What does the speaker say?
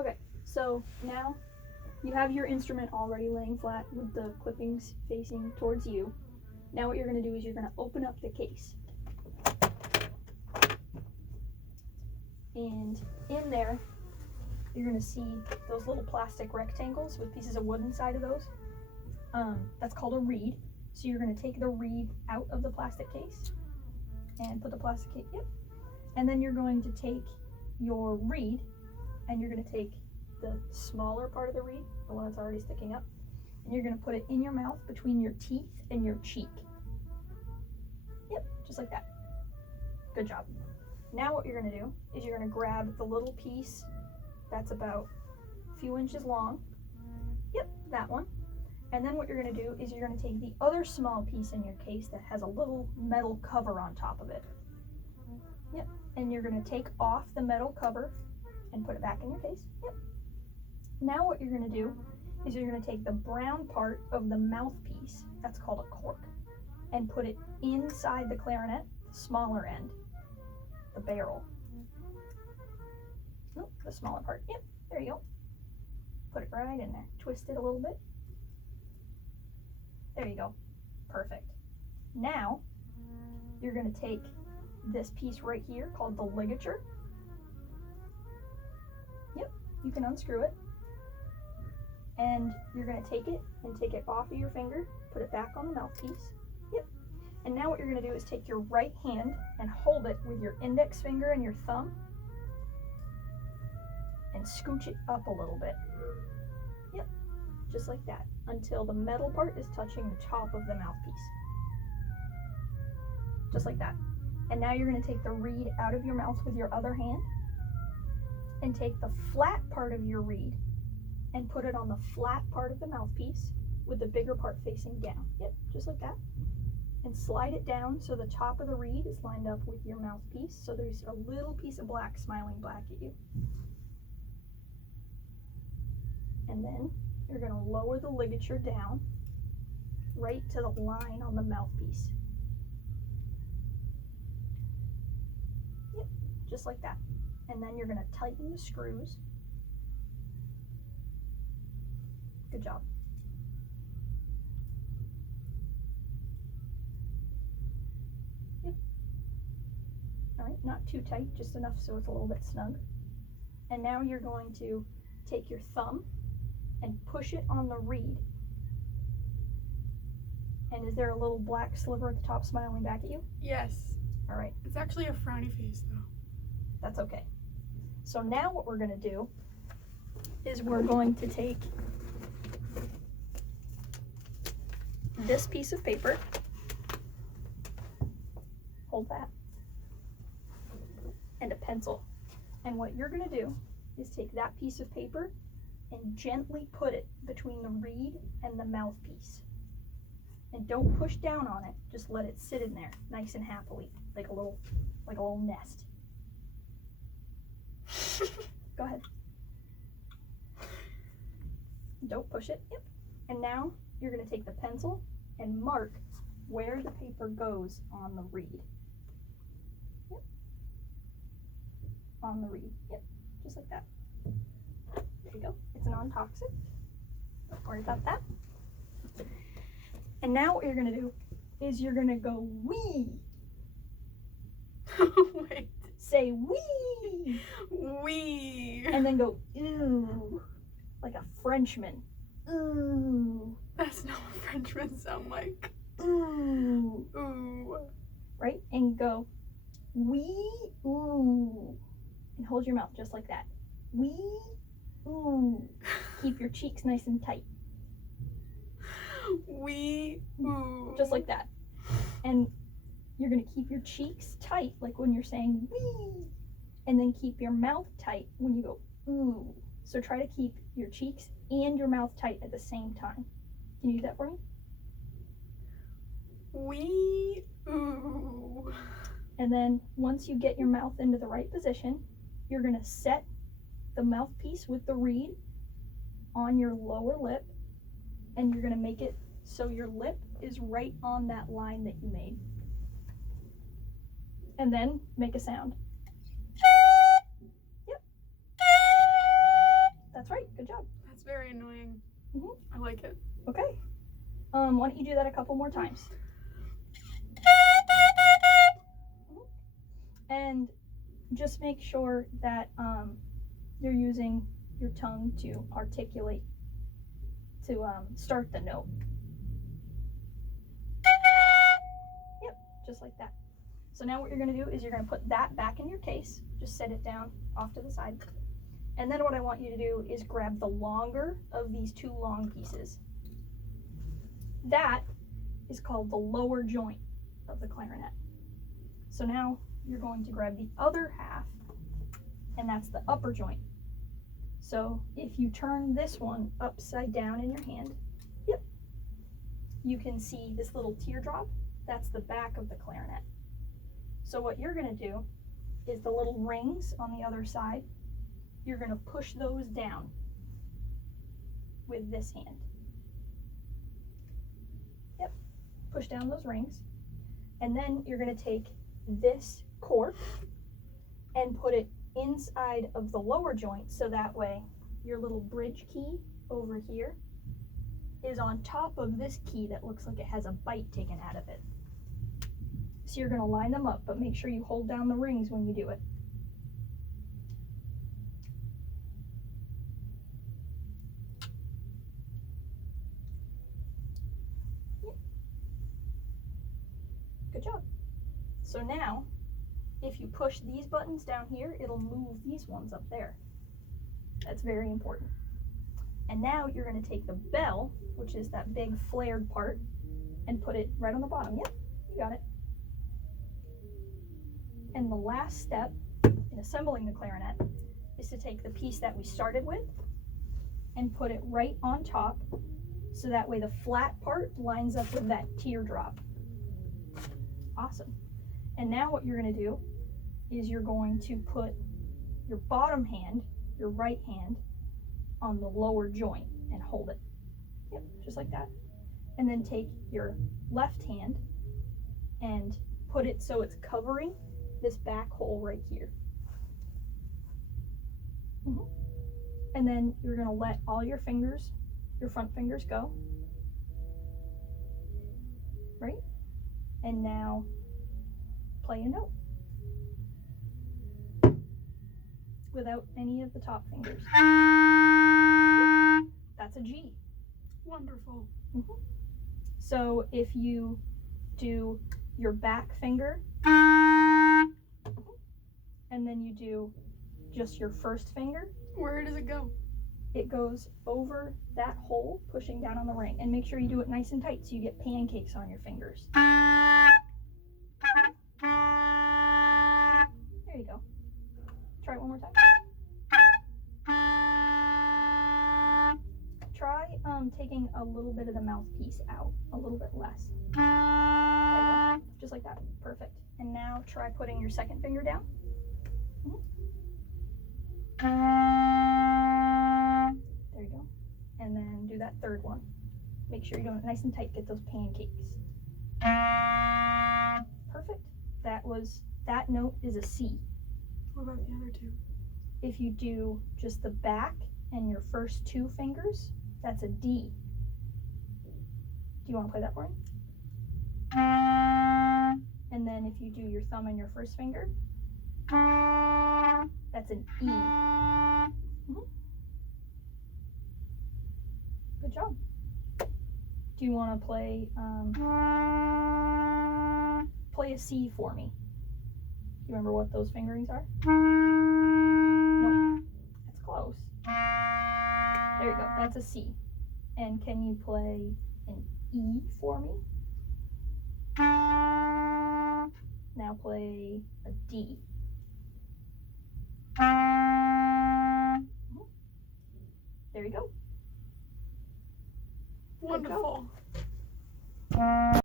Okay, so now you have your instrument already laying flat with the clippings facing towards you. Now what you're going to do is you're going to open up the case. And in there, you're going to see those little plastic rectangles with pieces of wood inside of those. That's called a reed. So you're going to take the reed out of the plastic case and put the plastic case, yep. And then you're going to take your reed and you're going to take the smaller part of the reed, the one that's already sticking up, and you're going to put it in your mouth between your teeth and your cheek. Yep, just like that. Good job. Now what you're going to do is you're going to grab the little piece that's about a few inches long. Yep, that one. And then what you're going to do is you're going to take the other small piece in your case that has a little metal cover on top of it. Yep, and you're going to take off the metal cover and put it back in your case. Yep. Now what you're going to do is you're going to take the brown part of the mouthpiece, that's called a cork, and put it inside the clarinet, the smaller end, the barrel. Nope, the smaller part. Yep, there you go. Put it right in there. Twist it a little bit. There you go. Perfect. Now you're going to take this piece right here called the ligature. Yep, you can unscrew it. And you're going to take it off of your finger, put it back on the mouthpiece. Yep. And now what you're going to do is take your right hand and hold it with your index finger and your thumb and scooch it up a little bit. Yep, just like that, until the metal part is touching the top of the mouthpiece. Just like that. And now you're going to take the reed out of your mouth with your other hand and take the flat part of your reed and put it on the flat part of the mouthpiece with the bigger part facing down. Yep, just like that. And slide it down so the top of the reed is lined up with your mouthpiece, so there's a little piece of black smiling back at you. And then you're going to lower the ligature down right to the line on the mouthpiece. Yep, just like that. And then you're going to tighten the screws. Good job. Yep. All right, not too tight, just enough so it's a little bit snug. And now you're going to take your thumb and push it on the reed. And is there a little black sliver at the top smiling back at you? Yes. All right. It's actually a frowny face though. That's okay. So now what we're going to do is we're going to take this piece of paper, hold that, and a pencil. And what you're going to do is take that piece of paper and gently put it between the reed and the mouthpiece. And don't push down on it, just let it sit in there nice and happily, like a little nest. Go ahead. Don't push it. Yep. And now you're going to take the pencil and mark where the paper goes on the reed. Yep. On the reed. Yep. Just like that. There you go. It's non-toxic. Don't worry about that. And now what you're going to do is you're going to go wee. Wait. Say wee. Wee. And then go ooh. Like a Frenchman. Ooh. That's not what Frenchmen sound like. Ooh. Ooh. Right? And go wee ooh. And hold your mouth just like that. Wee ooh. Keep your cheeks nice and tight. Wee ooh. Just like that. And you're going to keep your cheeks tight, like when you're saying wee. And then keep your mouth tight when you go ooh. So try to keep your cheeks and your mouth tight at the same time. Can you do that for me? Wee ooh. And then once you get your mouth into the right position, you're going to set the mouthpiece with the reed on your lower lip, and you're going to make it so your lip is right on that line that you made. And then make a sound. Yep. It's very annoying. Mhm. I like it. Okay. Why don't you do that a couple more times? And just make sure that you're using your tongue to articulate, to start the note. Yep, just like that. So now what you're going to do is you're going to put that back in your case. Just set it down off to the side. And then what I want you to do is grab the longer of these two long pieces. That is called the lower joint of the clarinet. So now you're going to grab the other half, and that's the upper joint. So if you turn this one upside down in your hand, yep, you can see this little teardrop. That's the back of the clarinet. So what you're going to do is the little rings on the other side, you're going to push those down with this hand. Yep, push down those rings. And then you're going to take this cork and put it inside of the lower joint, so that way your little bridge key over here is on top of this key that looks like it has a bite taken out of it. So you're going to line them up, but make sure you hold down the rings when you do it. Yep. Good job. So now, if you push these buttons down here, it'll move these ones up there. That's very important. And now you're going to take the bell, which is that big flared part, and put it right on the bottom. Yep, you got it. And the last step in assembling the clarinet is to take the piece that we started with and put it right on top, so that way the flat part lines up with that teardrop. Awesome. And now what you're going to do is you're going to put your bottom hand, your right hand, on the lower joint and hold it. Yep, just like that. And then take your left hand and put it so it's covering this back hole right here. And then you're going to let all your fingers, your front fingers, go. Right? And now play a note without any of the top fingers. Yep. That's a G. Wonderful. So if you do your back finger and then you do just your first finger, Where does it go? it goes over that hole, pushing down on the ring. And make sure you do it nice and tight so you get pancakes on your fingers. There you go. Try it one more time. Try taking a little bit of the mouthpiece out, a little bit less. There you go. Just like that. Perfect. And now try putting your second finger down. There you go. And then do that third one. Make sure you're doing it nice and tight. Get those pancakes. Perfect. That note is a C. What about the other two? If you do just the back and your first two fingers, that's a D. Do you want to play that for me? And then if you do your thumb and your first finger, that's an E. Good job. Do you want to play a C for me? Do you remember what those fingerings are? Nope. That's close. There you go. That's a C. And can you play an E for me? Now play a D.